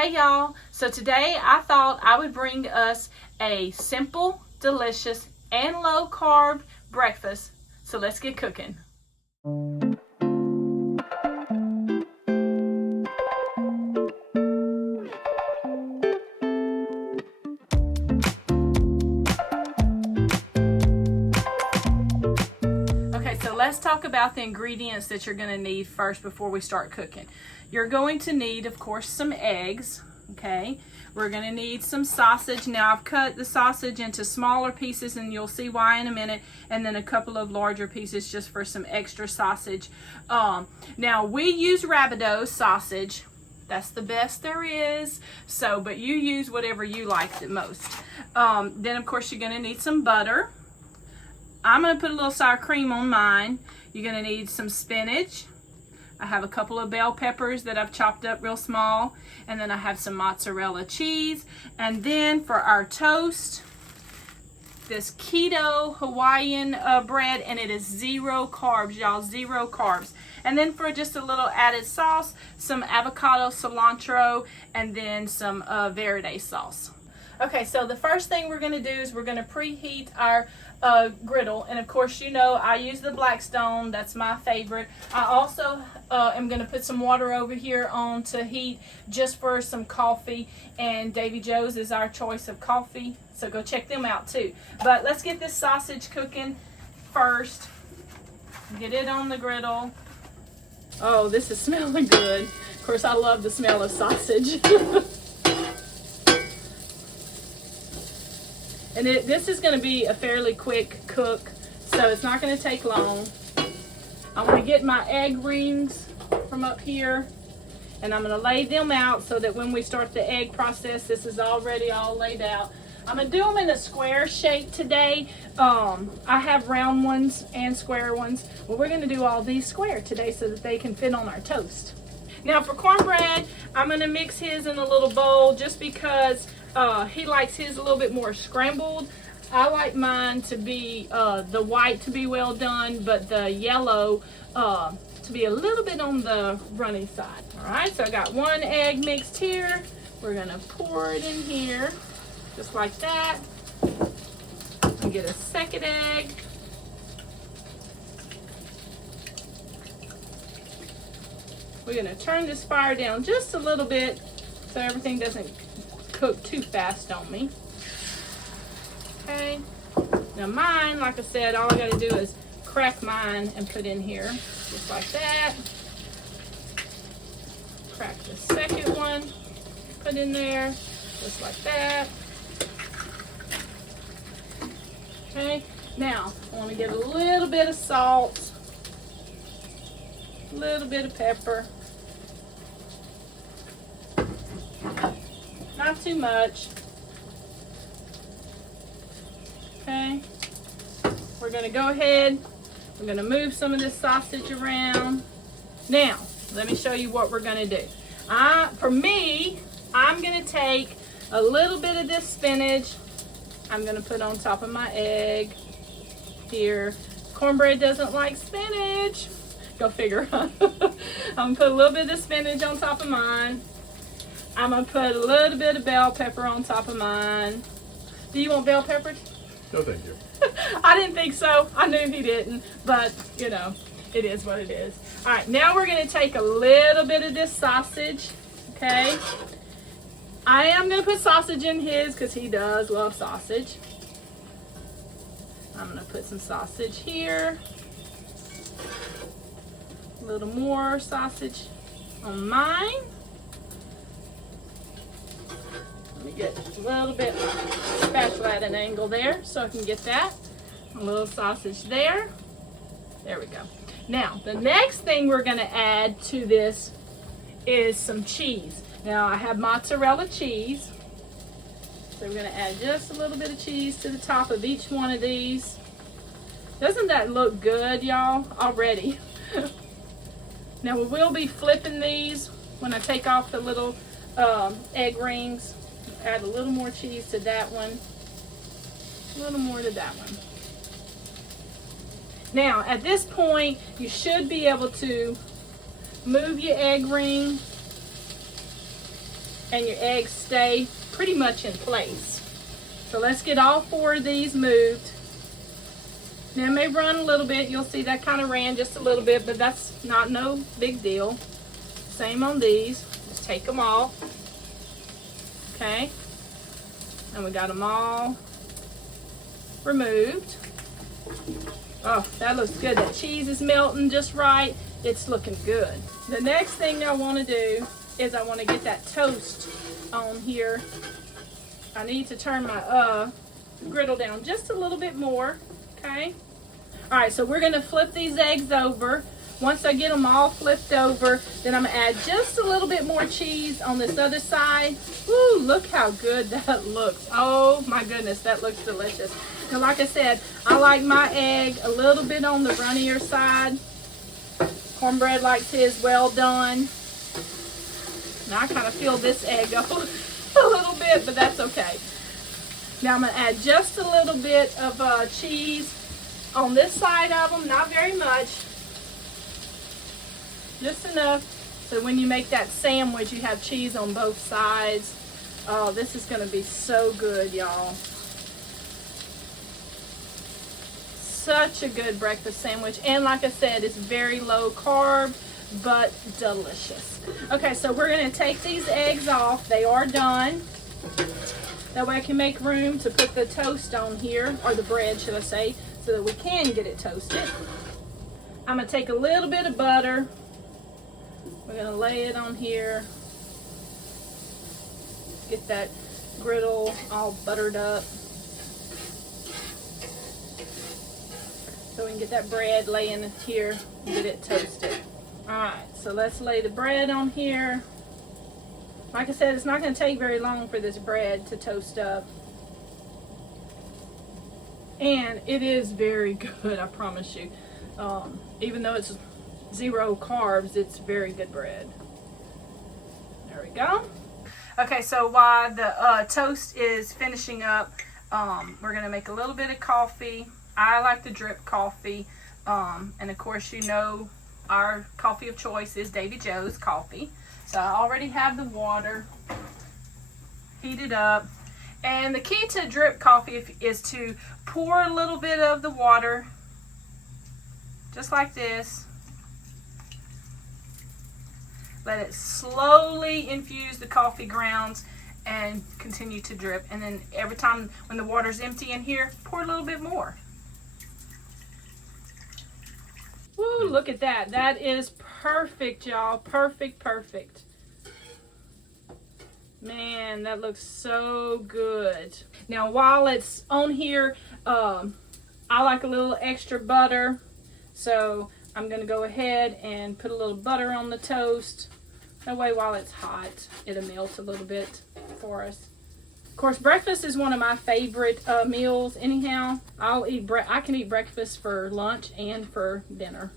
Hey y'all, so today I thought I would bring us a simple, delicious, and low carb breakfast. So let's get cooking. Okay, so let's talk about the ingredients that you're going to need first before we start cooking. You're going to need, of course, some eggs, okay? We're going to need some sausage. Now, I've cut the sausage into smaller pieces, and you'll see why in a minute, and then a couple of larger pieces just for some extra sausage. Now, we use Rabideauxs sausage. That's the best there is. So, but you use whatever you like the most. Then, of course, you're going to need some butter. I'm going to put a little sour cream on mine. You're going to need some spinach. I have a couple of bell peppers that I've chopped up real small. And then I have some mozzarella cheese. And then for our toast, this keto Hawaiian bread, and it is 0 carbs, y'all, 0 carbs. And then for just a little added sauce, some avocado, cilantro, and then some Verde sauce. Okay, so the first thing we're going to do is we're going to preheat our griddle. And of course, you know, I use the Blackstone. That's my favorite. I also am going to put some water over here on to heat just for some coffee. And Davy Joe's is our choice of coffee. So go check them out too. But let's get this sausage cooking first. Get it on the griddle. Oh, this is smelling good. Of course, I love the smell of sausage. And this is going to be a fairly quick cook, so it's not going to take long. I'm going to get my egg rings from up here, and I'm going to lay them out so that when we start the egg process, this is already all laid out. I'm going to do them in a square shape today. I have round ones and square ones. Well, we're going to do all these square today so that they can fit on our toast. Now for cornbread, I'm going to mix his in a little bowl just because he likes his a little bit more scrambled. I like mine to be, the white to be well done, but the yellow to be a little bit on the runny side. All right, so I got one egg mixed here. We're gonna pour it in here, just like that. And get a second egg. We're gonna turn this fire down just a little bit so everything doesn't cook too fast on me. Okay, now mine, like I said, all I got to do is crack mine and put in here just like that. Crack the second one, put in there just like that. Okay, now I want to get a little bit of salt, a little bit of pepper. Not too much. Okay. We're going to go ahead. We're going to move some of this sausage around. Now, let me show you what we're going to do. For me, I'm going to take a little bit of this spinach. I'm going to put on top of my egg here. Cornbread doesn't like spinach. Go figure. I'm going to put a little bit of spinach on top of mine. I'm going to put a little bit of bell pepper on top of mine. Do you want bell peppers? No, thank you. I didn't think so. I knew he didn't, but you know, it is what it is. All right, now we're going to take a little bit of this sausage, okay? I am going to put sausage in his because he does love sausage. I'm going to put some sausage here. A little more sausage on mine. Let me get a little bit spatula at an angle there so I can get that. A little sausage there. There we go. Now, the next thing we're going to add to this is some cheese. Now, I have mozzarella cheese. So we're going to add just a little bit of cheese to the top of each one of these. Doesn't that look good, y'all, already? Now, we will be flipping these when I take off the little egg rings. Add a little more cheese to that one, a little more to that one. Now, at this point, you should be able to move your egg ring and your eggs stay pretty much in place. So let's get all 4 of these moved. Now it may run a little bit. You'll see that kind of ran just a little bit, but that's not no big deal. Same on these. Just take them off. Okay. And we got them all removed. Oh, that looks good. That cheese is melting just right. It's looking good. The next thing I want to do is I want to get that toast on here. I need to turn my griddle down just a little bit more. Okay. All right, so we're going to flip these eggs over. Once I get them all flipped over, then I'm going to add just a little bit more cheese on this other side. Woo, look how good that looks. Oh my goodness, that looks delicious. Now, like I said, I like my egg a little bit on the runnier side. Cornbread likes his well done. Now I kind of feel this egg up a little bit, but that's okay. Now I'm going to add just a little bit of cheese on this side of them, not very much. Just enough so when you make that sandwich, you have cheese on both sides. Oh, this is going to be so good, y'all. Such a good breakfast sandwich. And like I said, it's very low carb, but delicious. Okay, so we're going to take these eggs off. They are done. That way I can make room to put the toast on here, or the bread, should I say, so that we can get it toasted. I'm going to take a little bit of butter. We're going to lay it on here. Get that griddle all buttered up. So we can get that bread laying here and get it toasted. Alright, so let's lay the bread on here. Like I said, it's not going to take very long for this bread to toast up. And it is very good, I promise you. Even though it's 0 carbs, it's very good bread. There we go. Okay, so while the toast is finishing up, we're going to make a little bit of coffee. I like the drip coffee. And of course, you know, our coffee of choice is Davy Joe's coffee. So I already have the water heated up. And the key to drip coffee is to pour a little bit of the water, just like this. Let it slowly infuse the coffee grounds and continue to drip. And then every time when the water's empty in here, pour a little bit more. Woo, look at that. That is perfect, y'all. Perfect, perfect. Man, that looks so good. Now, while it's on here, I like a little extra butter. So I'm going to go ahead and put a little butter on the toast. That way, while it's hot, it'll melt a little bit for us. Of course, breakfast is one of my favorite meals anyhow. I can eat breakfast for lunch and for dinner.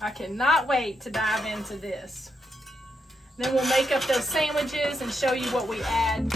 I cannot wait to dive into this. Then we'll make up those sandwiches and show you what we add.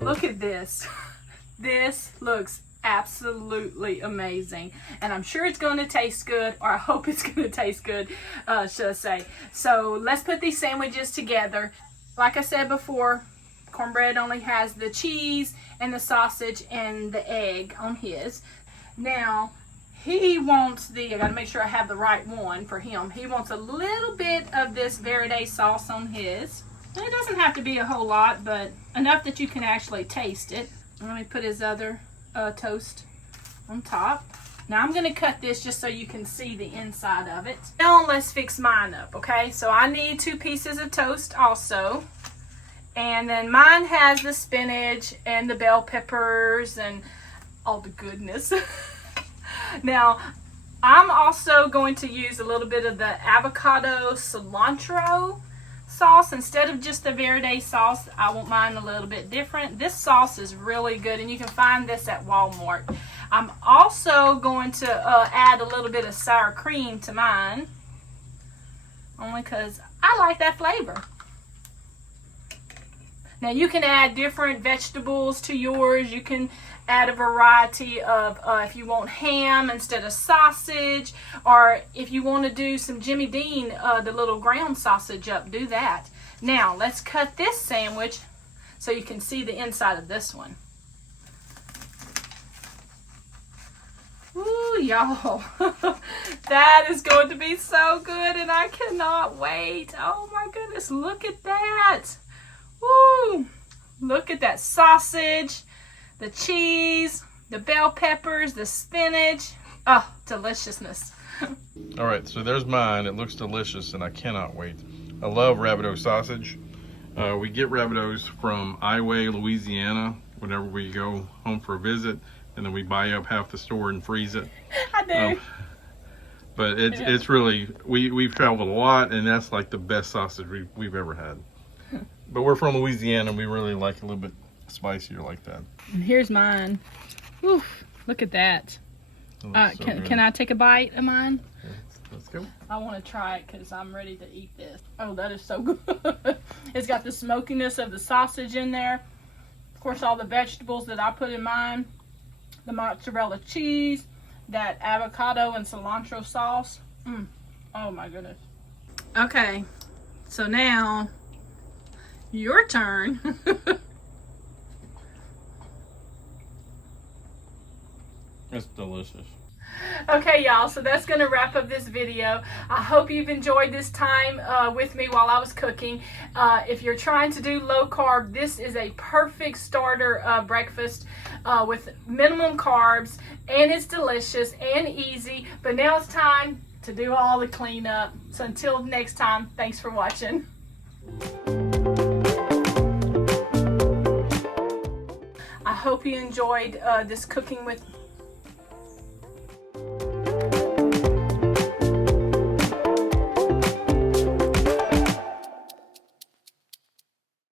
Look at this. This looks absolutely amazing, and I'm sure it's going to taste good, or I hope it's going to taste good, should I say. So let's put these sandwiches together. Like I said before, Cornbread only has the cheese and the sausage and the egg on his. Now, he wants I gotta make sure I have the right one for him. He wants a little bit of this Verde sauce on his. It doesn't have to be a whole lot, but enough that you can actually taste it. Let me put his other toast on top. Now I'm going to cut this just so you can see the inside of it. Now let's fix mine up, okay? So I need 2 pieces of toast also. And then mine has the spinach and the bell peppers and all the goodness. Now, I'm also going to use a little bit of the avocado cilantro sauce. Instead of just the Verde sauce, I want mine a little bit different. This sauce is really good, and you can find this at Walmart. I'm also going to add a little bit of sour cream to mine, only because I like that flavor. Now you can add different vegetables to yours. You can add a variety of, if you want ham instead of sausage, or if you want to do some Jimmy Dean, the little ground sausage up, do that. Now let's cut this sandwich so you can see the inside of this one. Ooh, y'all, that is going to be so good, and I cannot wait. Oh my goodness, look at that. Woo, look at that sausage, the cheese, the bell peppers, the spinach. Oh, deliciousness. All right, so there's mine. It looks delicious, and I cannot wait. I love Rabideauxs sausage. We get Rabideauxs from Iowa, Louisiana, whenever we go home for a visit. And then we buy up half the store and freeze it. I do. But it's really, we've traveled a lot, and that's like the best sausage we've ever had. But we're from Louisiana, and we really like a little bit spicier like that. And here's mine. Oof, look at that. Can I take a bite of mine? Yeah, let's go. I want to try it because I'm ready to eat this. Oh, that is so good. It's got the smokiness of the sausage in there. Of course, all the vegetables that I put in mine. The mozzarella cheese, that avocado and cilantro sauce. Oh my goodness. Okay, so now your turn. It's delicious. Okay, y'all, so that's going to wrap up this video. I hope you've enjoyed this time with me while I was cooking. If you're trying to do low carb, this is a perfect starter breakfast with minimum carbs, and it's delicious and easy. But now it's time to do all the cleanup. So until next time, thanks for watching. I hope you enjoyed this cooking with